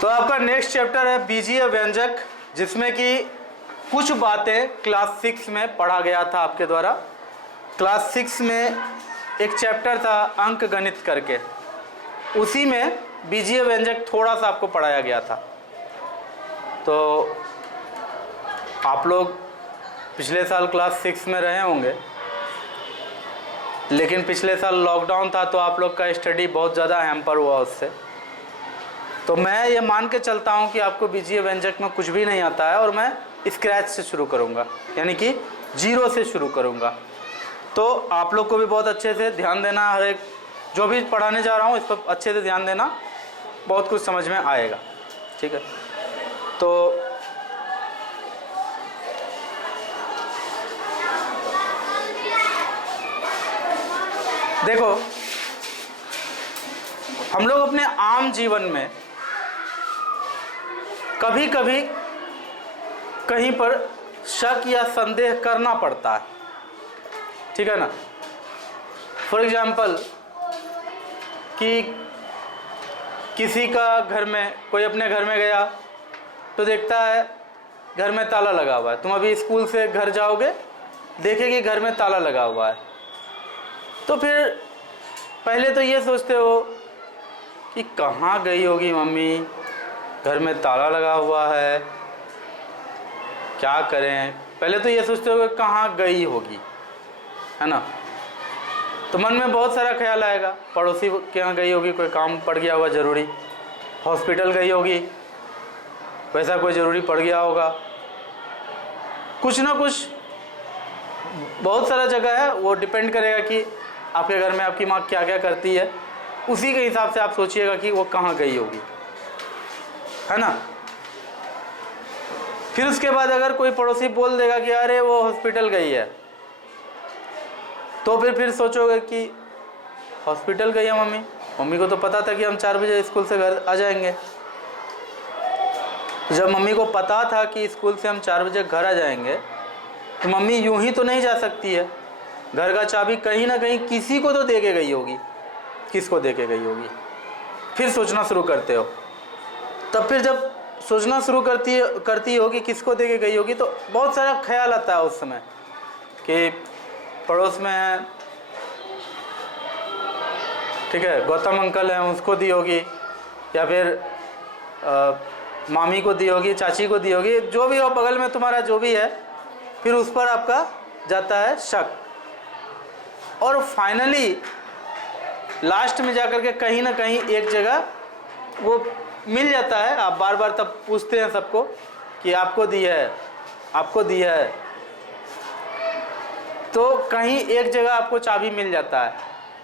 तो आपका next chapter है बीजीय व्यंजक, जिसमें कि कुछ बातें क्लास 6 में पढ़ा गया था आपके द्वारा। क्लास 6 में एक चैप्टर था अंक गणित करके, उसी में बीजीय व्यंजक थोड़ा सा आपको पढ़ाया गया था। तो आप लोग पिछले साल क्लास 6 में रहे होंगे, लेकिन पिछले साल लॉकडाउन था तो आप लोग का स्टडी बहुत ज़्यादा हैम्पर हुआ उससे। तो मैं ये मान के चलता हूँ कि आपको बीजीय व्यंजक में कुछ भी नहीं आता है और मैं स्क्रैच से शुरू करूँगा, यानी कि 0 से शुरू करूँगा। तो आप लोग को भी बहुत अच्छे से ध्यान देना, हर एक जो भी पढ़ाने जा रहा हूँ इस पर अच्छे से ध्यान देना, बहुत कुछ समझ में आएगा। ठीक है, तो देखो, हम लोग अपने आम जीवन में कभी कभी कहीं पर शक या संदेह करना पड़ता है, ठीक है ना। फॉर एग्जाम्पल कि किसी का घर में, कोई अपने घर में गया तो देखता है घर में ताला लगा हुआ है। तुम अभी स्कूल से घर जाओगे, देखेगी घर में ताला लगा हुआ है, तो फिर पहले तो ये सोचते हो कि कहाँ गई होगी मम्मी, घर में ताला लगा हुआ है, क्या करें। पहले तो ये सोचते हो कि कहाँ गई होगी, है ना। तो मन में बहुत सारा ख्याल आएगा, पड़ोसी के यहाँ गई होगी, कोई काम पड़ गया होगा ज़रूरी, हॉस्पिटल गई होगी, वैसा कोई ज़रूरी पड़ गया होगा, कुछ ना कुछ बहुत सारा जगह है। वो डिपेंड करेगा कि आपके घर में आपकी माँ क्या क्या करती है, उसी के हिसाब से आप सोचिएगा कि वो कहाँ गई होगी, है ना। फिर उसके बाद अगर कोई पड़ोसी बोल देगा कि अरे वो हॉस्पिटल गई है, तो फिर सोचोगे कि हॉस्पिटल गई है मम्मी, मम्मी को तो पता था कि हम 4 बजे स्कूल से घर आ जाएंगे। जब मम्मी को पता था कि स्कूल से हम 4 बजे घर आ जाएंगे, तो मम्मी यूं ही तो नहीं जा सकती है, घर का चाबी कहीं ना कहीं किसी को तो दे के गई होगी। किसको दे के गई होगी, फिर सोचना शुरू करते हो। तब फिर जब सोचना शुरू करती हो कि किसको दे के गई होगी, तो बहुत सारा ख्याल आता है उस समय कि पड़ोस में है, ठीक है, गौतम अंकल हैं, उसको दी होगी, या फिर मामी को दी होगी, चाची को दी होगी, जो भी हो बगल में तुम्हारा जो भी है, फिर उस पर आपका जाता है शक। और फाइनली लास्ट में जाकर के कहीं ना कहीं एक जगह वो मिल जाता है। आप बार बार तब पूछते हैं सबको कि आपको दी है, आपको दी है, तो कहीं एक जगह आपको चाबी मिल जाता है।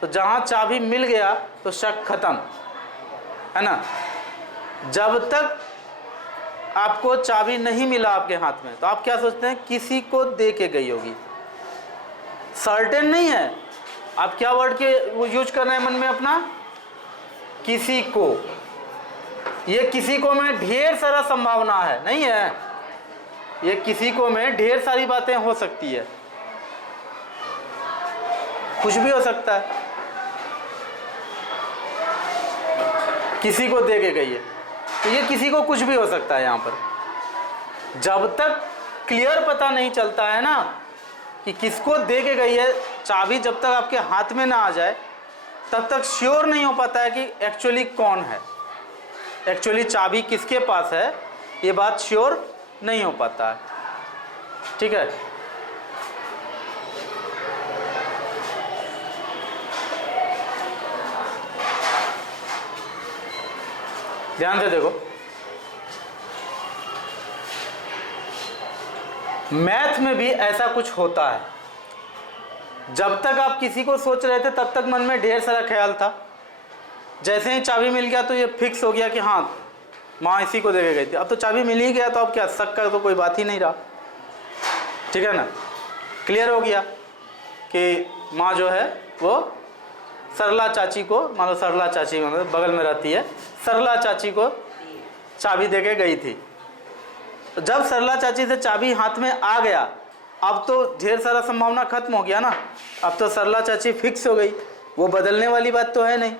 तो जहाँ चाबी मिल गया तो शक खत्म, है ना। जब तक आपको चाबी नहीं मिला आपके हाथ में, तो आप क्या सोचते हैं, किसी को दे के गई होगी। सर्टेन नहीं है, आप क्या वर्ड के वो यूज कर रहे हैं मन में अपना, किसी को। ये किसी को में ढेर सारा संभावना है, नहीं है, ये किसी को में ढेर सारी बातें हो सकती है, कुछ भी हो सकता है। किसी को दे के गई है, तो ये किसी को कुछ भी हो सकता है। यहाँ पर जब तक क्लियर पता नहीं चलता है ना कि किसको दे के गई है चाबी, जब तक आपके हाथ में ना आ जाए, तब तक श्योर नहीं हो पाता है कि एक्चुअली कौन है, एक्चुअली चाबी किसके पास है, ये बात श्योर नहीं हो पाता है। ठीक है, ध्यान से देखो, मैथ में भी ऐसा कुछ होता है। जब तक आप किसी को सोच रहे थे तब तक मन में ढेर सारा ख्याल था, जैसे ही चाबी मिल गया तो ये फिक्स हो गया कि हाँ माँ इसी को दे के गई थी। अब तो चाबी मिल ही गया, तो अब क्या शक का तो कोई बात ही नहीं रहा। ठीक है ना, क्लियर हो गया कि माँ जो है वो सरला चाची को, मान लो सरला चाची मतलब बगल में रहती है, सरला चाची को चाबी दे के गई थी। जब सरला चाची से चाबी हाथ में आ गया, अब तो ढेर सारा संभावना खत्म हो गया ना। अब तो सरला चाची फिक्स हो गई, वो बदलने वाली बात तो है नहीं,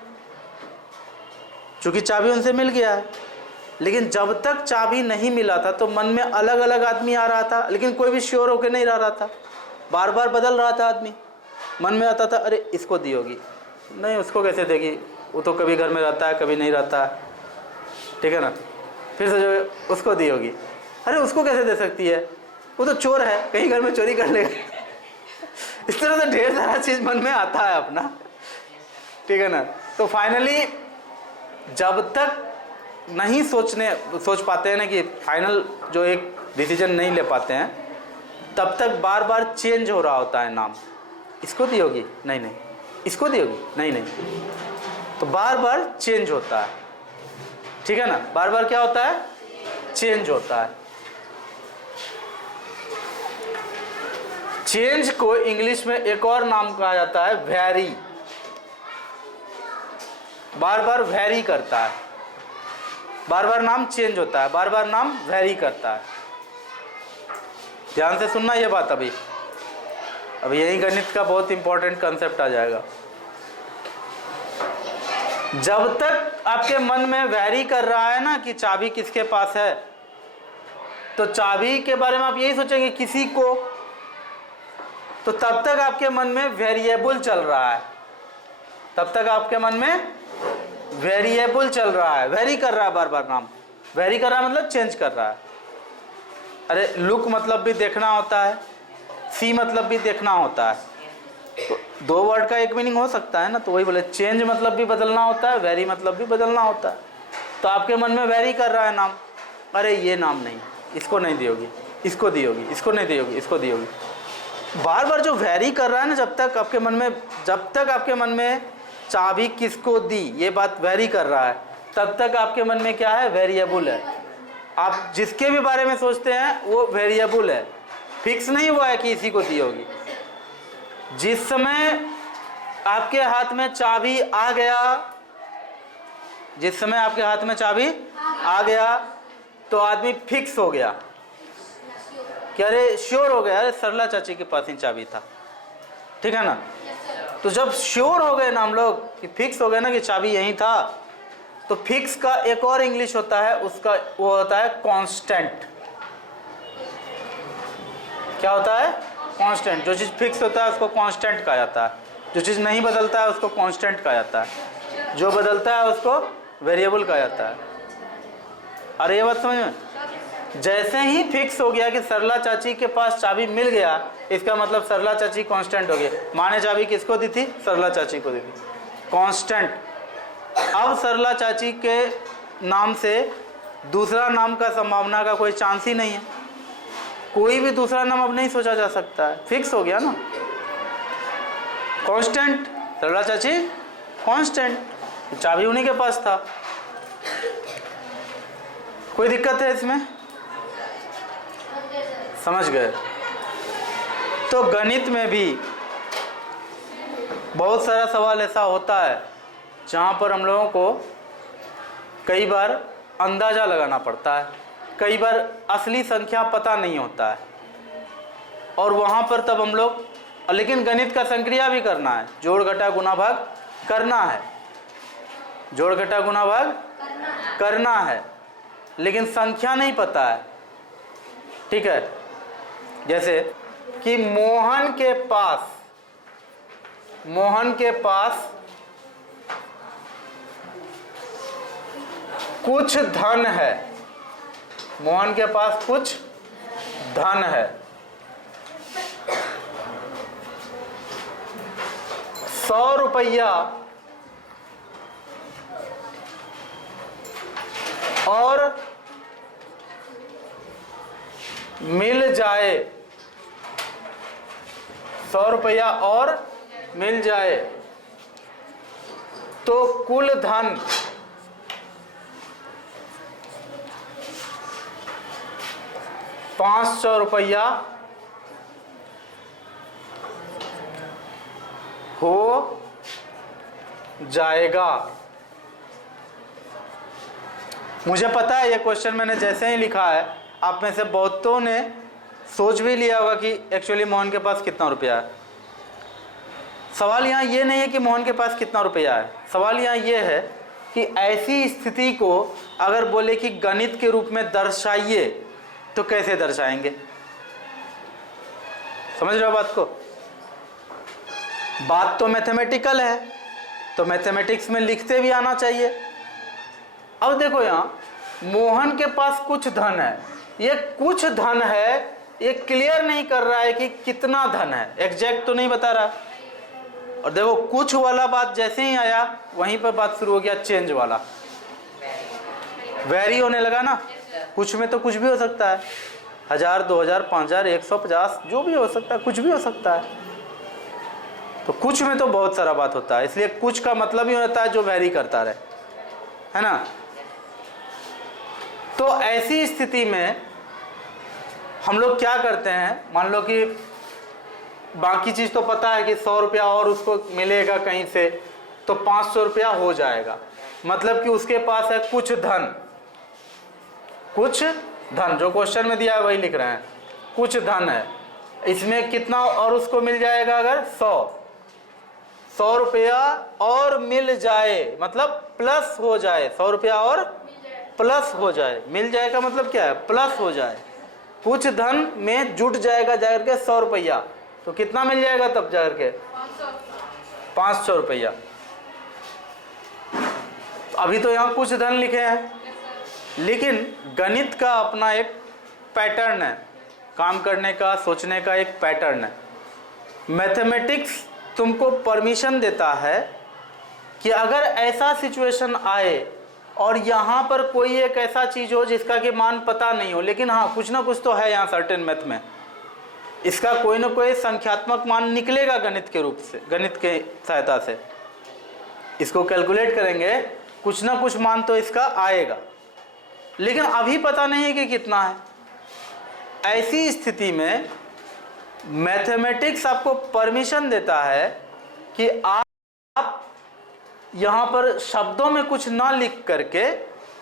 क्योंकि चाबी उनसे मिल गया है। लेकिन जब तक चाबी नहीं मिला था तो मन में अलग अलग आदमी आ रहा था, लेकिन कोई भी श्योर होकर नहीं रह रहा था, बार बार बदल रहा था आदमी। मन में आता था अरे इसको दी होगी, नहीं उसको कैसे देगी, वो तो कभी घर में रहता है कभी नहीं रहता है, ठीक है ना। फिर सोचो उसको दी होगी, अरे उसको कैसे दे सकती है, वो तो चोर है, कहीं घर में चोरी कर लेगा। इस तरह से ढेर सारा चीज़ मन में आता है अपना, ठीक है ना। तो फाइनली जब तक नहीं सोच पाते हैं ना कि फाइनल जो एक डिसीजन नहीं ले पाते हैं, तब तक बार बार चेंज हो रहा होता है नाम। इसको दी होगी, नहीं नहीं, इसको दी होगी, नहीं नहीं, तो बार बार चेंज होता है, ठीक है ना। बार बार क्या होता है, चेंज होता है। चेंज को इंग्लिश में एक और नाम कहा जाता है वैरी। बार बार वैरी करता है, बार बार नाम चेंज होता है, बार बार नाम वैरी करता है। ध्यान से सुनना ये बात, अभी यही गणित का बहुत इंपॉर्टेंट कंसेप्ट आ जाएगा। जब तक आपके मन में वैरी कर रहा है ना कि चाबी किसके पास है, तो चाबी के बारे में आप यही सोचेंगे किसी को, तो तब तक आपके मन में वेरिएबल चल रहा है, तब तक आपके मन में वेरिएबल चल रहा है, वेरी कर रहा है, बार बार नाम वेरी कर रहा है, मतलब चेंज कर रहा है। अरे लुक मतलब भी देखना होता है, सी मतलब भी देखना होता है, तो दो वर्ड का एक मीनिंग हो सकता है ना। तो वही बोले चेंज मतलब भी बदलना होता है, वेरी मतलब भी बदलना होता है। तो आपके मन में वेरी कर रहा है नाम, अरे ये नाम नहीं, इसको नहीं दी होगी, इसको दी होगी, इसको नहीं दी होगी, इसको दी होगी। बार बार जो वेरी कर रहा है ना, जब तक आपके मन में चाबी किसको दी ये बात वेरी कर रहा है, तब तक आपके मन में क्या है, वेरिएबल है। आप जिसके भी बारे में सोचते हैं वो वेरिएबल है, फिक्स नहीं हुआ है कि इसी को दी होगी। जिस समय आपके हाथ में चाबी आ गया, जिस समय आपके हाथ में चाबी आ गया तो आदमी फिक्स हो गया कि अरे श्योर हो गया, अरे सरला चाची के पास ही चाबी था, ठीक है ना। तो जब श्योर हो गए ना हम लोग कि फिक्स हो गए ना कि चाबी यहीं था, तो फिक्स का एक और इंग्लिश होता है, उसका वो होता है कांस्टेंट। क्या होता है, कांस्टेंट। जो चीज़ फिक्स होता है उसको कांस्टेंट कहा जाता है, जो चीज़ नहीं बदलता है उसको कांस्टेंट कहा जाता है, जो बदलता है उसको वेरिएबल कहा जाता है। अरे ये बात समझ में, जैसे ही फिक्स हो गया कि सरला चाची के पास चाबी मिल गया, इसका मतलब सरला चाची कांस्टेंट हो गई। माँ ने चाबी किसको दी थी, सरला चाची को दी थी, कांस्टेंट। अब सरला चाची के नाम से दूसरा नाम का संभावना का कोई चांस ही नहीं है, कोई भी दूसरा नाम अब नहीं सोचा जा सकता है, फिक्स हो गया ना। कांस्टेंट, सरला चाची कांस्टेंट, चाबी उन्हीं के पास था। कोई दिक्कत है इसमें, समझ गए। तो गणित में भी बहुत सारा सवाल ऐसा होता है जहाँ पर हम लोगों को कई बार अंदाज़ा लगाना पड़ता है, कई बार असली संख्या पता नहीं होता है, और वहाँ पर तब हम लोग, लेकिन गणित का संक्रिया भी करना है, जोड़ घटा गुणा भाग करना है, जोड़ घटा गुणा भाग करना है, लेकिन संख्या नहीं पता है, ठीक है। जैसे कि मोहन के पास कुछ धन है, मोहन के पास कुछ धन है, 100 रुपया और मिल जाए, 100 रुपया और मिल जाए तो कुल धन 500 रुपया हो जाएगा। मुझे पता है ये क्वेश्चन मैंने जैसे ही लिखा है आप में से बहुतों ने सोच भी लिया होगा कि एक्चुअली मोहन के पास कितना रुपया है। सवाल यहाँ ये नहीं है कि मोहन के पास कितना रुपया है, सवाल यहाँ ये है कि ऐसी स्थिति को अगर बोले कि गणित के रूप में दर्शाइए तो कैसे दर्शाएंगे? समझ रहे हो बात को? बात तो मैथमेटिकल है, तो मैथमेटिक्स में लिखते भी आना चाहिए। अब देखो यहाँ मोहन के पास कुछ धन है, ये कुछ धन है, ये क्लियर नहीं कर रहा है कि कितना धन है, एग्जैक्ट तो नहीं बता रहा। और देखो कुछ वाला बात जैसे ही आया वहीं पर बात शुरू हो गया चेंज वाला, वेरी होने लगा ना। कुछ में तो कुछ भी हो सकता है, 1000, 2000, 5000, 150 जो भी हो सकता है, कुछ भी हो सकता है। तो कुछ में तो बहुत सारा बात होता है, इसलिए कुछ का मतलब ही होता है जो वेरी करता रहे, है ना। तो ऐसी स्थिति में हम लोग क्या करते हैं, मान लो कि बाकी चीज तो पता है कि 100 रुपया और उसको मिलेगा कहीं से, तो 500 रुपया हो जाएगा। मतलब कि उसके पास है कुछ धन, कुछ धन जो क्वेश्चन में दिया है वही लिख रहे हैं, कुछ धन है। इसमें कितना और उसको मिल जाएगा? अगर 100 रुपया और मिल जाए, मतलब प्लस हो जाए, 100 रुपया और प्लस हो जाए। मिल जाएगा मतलब क्या है? प्लस हो जाए। कुछ धन में जुट जाएगा जाकर के 100 रुपया, तो कितना मिल जाएगा तब जाकर के? 500 रुपया। अभी तो यहाँ कुछ धन लिखे हैं, लेकिन गणित का अपना एक पैटर्न है, काम करने का, सोचने का एक पैटर्न है। मैथमेटिक्स तुमको परमिशन देता है कि अगर ऐसा सिचुएशन आए और यहाँ पर कोई एक ऐसा चीज हो जिसका कि मान पता नहीं हो, लेकिन हाँ कुछ ना कुछ तो है यहाँ सर्टेन मैथ में, इसका कोई ना कोई संख्यात्मक मान निकलेगा गणित के रूप से, गणित के सहायता से इसको कैलकुलेट करेंगे, कुछ ना कुछ मान तो इसका आएगा, लेकिन अभी पता नहीं है कि कितना है। ऐसी स्थिति में मैथमेटिक्स आपको परमिशन देता है कि आप यहाँ पर शब्दों में कुछ ना लिख करके,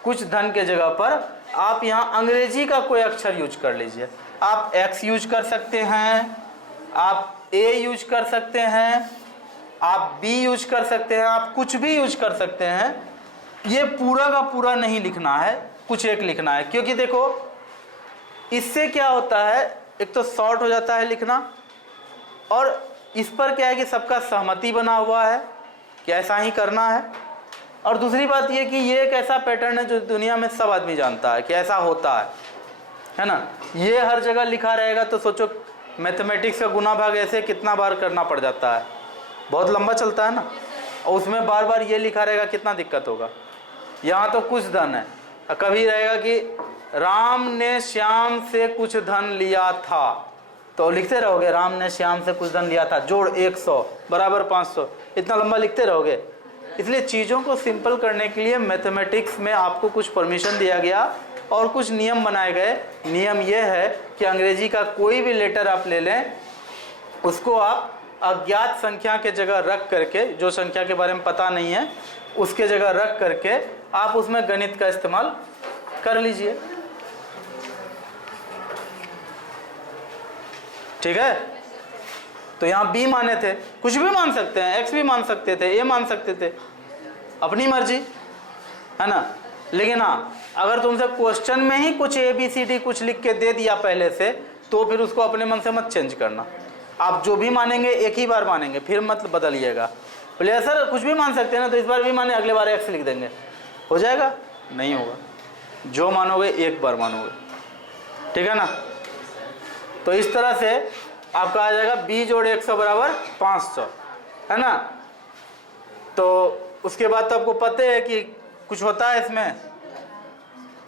कुछ धन के जगह पर आप यहाँ अंग्रेजी का कोई अक्षर यूज कर लीजिए। आप x यूज कर सकते हैं, आप a यूज कर सकते हैं, आप b यूज कर सकते हैं, आप कुछ भी यूज कर सकते हैं। ये पूरा का पूरा नहीं लिखना है, कुछ एक लिखना है, क्योंकि देखो इससे क्या होता है, एक तो शॉर्ट हो जाता है लिखना, और इस पर क्या है कि सबका सहमति बना हुआ है कि ऐसा ही करना है। और दूसरी बात ये कि ये एक ऐसा पैटर्न है जो दुनिया में सब आदमी जानता है कि ऐसा होता है ना। ये हर जगह लिखा रहेगा तो सोचो मैथमेटिक्स का गुना भाग ऐसे कितना बार करना पड़ जाता है, बहुत लंबा चलता है ना, और उसमें बार बार ये लिखा रहेगा, कितना दिक्कत होगा। यहाँ तो कुछ धन है, कभी रहेगा कि राम ने श्याम से कुछ धन लिया था, तो लिखते रहोगे राम ने श्याम से कुछ धन लिया था जोड़ 100 बराबर 500, इतना लंबा लिखते रहोगे। इसलिए चीज़ों को सिंपल करने के लिए मैथमेटिक्स में आपको कुछ परमिशन दिया गया और कुछ नियम बनाए गए। नियम यह है कि अंग्रेजी का कोई भी लेटर आप ले लें, उसको आप अज्ञात संख्या के जगह रख करके, जो संख्या के बारे में पता नहीं है उसके जगह रख करके आप उसमें गणित का इस्तेमाल कर लीजिए। ठीक है, तो यहाँ b माने थे, कुछ भी मान सकते हैं, x भी मान सकते थे, a मान सकते थे, अपनी मर्जी है ना। लेकिन हाँ, अगर तुमसे क्वेश्चन में ही कुछ ABCD कुछ लिख के दे दिया पहले से, तो फिर उसको अपने मन से मत चेंज करना। आप जो भी मानेंगे एक ही बार मानेंगे, फिर मत बदलिएगा। बोले सर कुछ भी मान सकते हैं ना, तो इस बार भी माने, अगले बार x लिख देंगे, हो जाएगा? नहीं होगा। जो मानोगे एक बार मानोगे, ठीक है ना। तो इस तरह से आपका आ जाएगा b जोड़ 100 बराबर 500, है ना। तो उसके बाद तो आपको पता है कि कुछ होता है इसमें,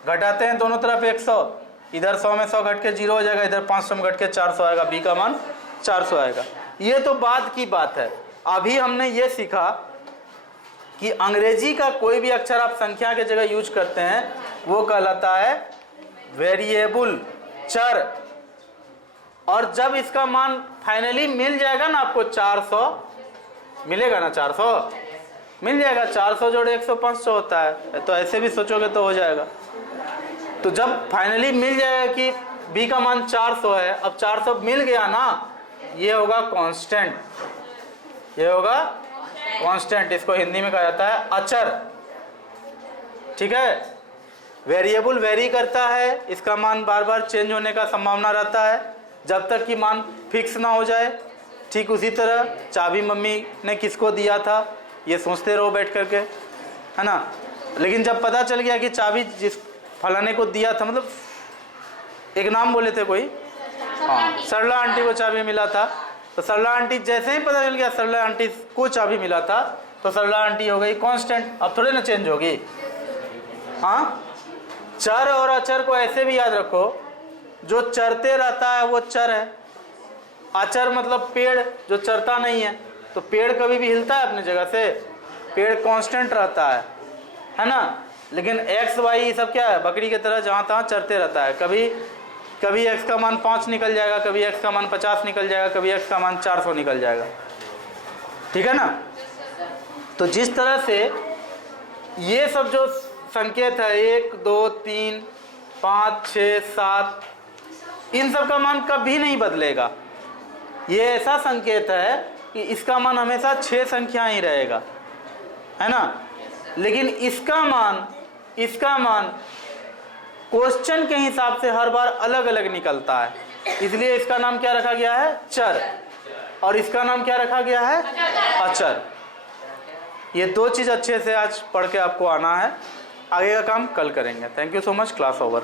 घटाते हैं दोनों तरफ 100, इधर 100 में 100 घट के 0 हो जाएगा, इधर 500 में घट के 400 आएगा, b का मान 400 आएगा। ये तो बाद की बात है। अभी हमने ये सीखा कि अंग्रेजी का कोई भी अक्षर आप संख्या के जगह यूज करते हैं वो कहलाता है वेरिएबल, चर। और जब इसका मान फाइनली मिल जाएगा ना, आपको 400 मिलेगा ना, 400 मिल जाएगा, 400 जोड़ 100 500 होता है, तो ऐसे भी सोचोगे तो हो जाएगा। तो जब फाइनली मिल जाएगा कि b का मान 400 है, अब 400 मिल गया ना, ये होगा कांस्टेंट, ये होगा कांस्टेंट, इसको हिंदी में कहा जाता है अचर। ठीक है। वेरिएबल वेरी करता है, इसका मान बार बार चेंज होने का संभावना रहता है जब तक कि मान फिक्स ना हो जाए। ठीक उसी तरह चाबी मम्मी ने किसको दिया था ये सोचते रहो बैठ करके, है ना। लेकिन जब पता चल गया कि चाबी जिस फलाने को दिया था, मतलब एक नाम बोले थे कोई, हाँ सरला आंटी को चाबी मिला था, तो सरला आंटी जैसे ही पता चल गया सरला आंटी को चाबी मिला था तो सरला आंटी हो गई कांस्टेंट, अब थोड़े ना चेंज होगी। हाँ, चर और अचर को ऐसे भी याद रखो, जो चरते रहता है वो चर है, अचर मतलब पेड़ जो चरता नहीं है। तो पेड़ कभी भी हिलता है अपनी जगह से, पेड़ कांस्टेंट रहता है ना। लेकिन एक्स वाई सब क्या है, बकरी की तरह जहाँ तहाँ चरते रहता है। कभी एक्स का मान 5 निकल जाएगा, कभी एक्स का मान 50 निकल जाएगा, कभी एक्स का मान 400 निकल जाएगा, ठीक है ना। तो जिस तरह से ये सब जो संकेत है 1 2 3 5 6 7, इन सब का मान कभी नहीं बदलेगा। ये ऐसा संकेत है कि इसका मान हमेशा 6 संख्या ही रहेगा, है ना। लेकिन इसका मान क्वेश्चन के हिसाब से हर बार अलग अलग निकलता है, इसलिए इसका नाम क्या रखा गया है, चर, और इसका नाम क्या रखा गया है, अचर। ये 2 चीज़ अच्छे से आज पढ़ के आपको आना है, आगे का काम कल करेंगे। Thank you so much, class over.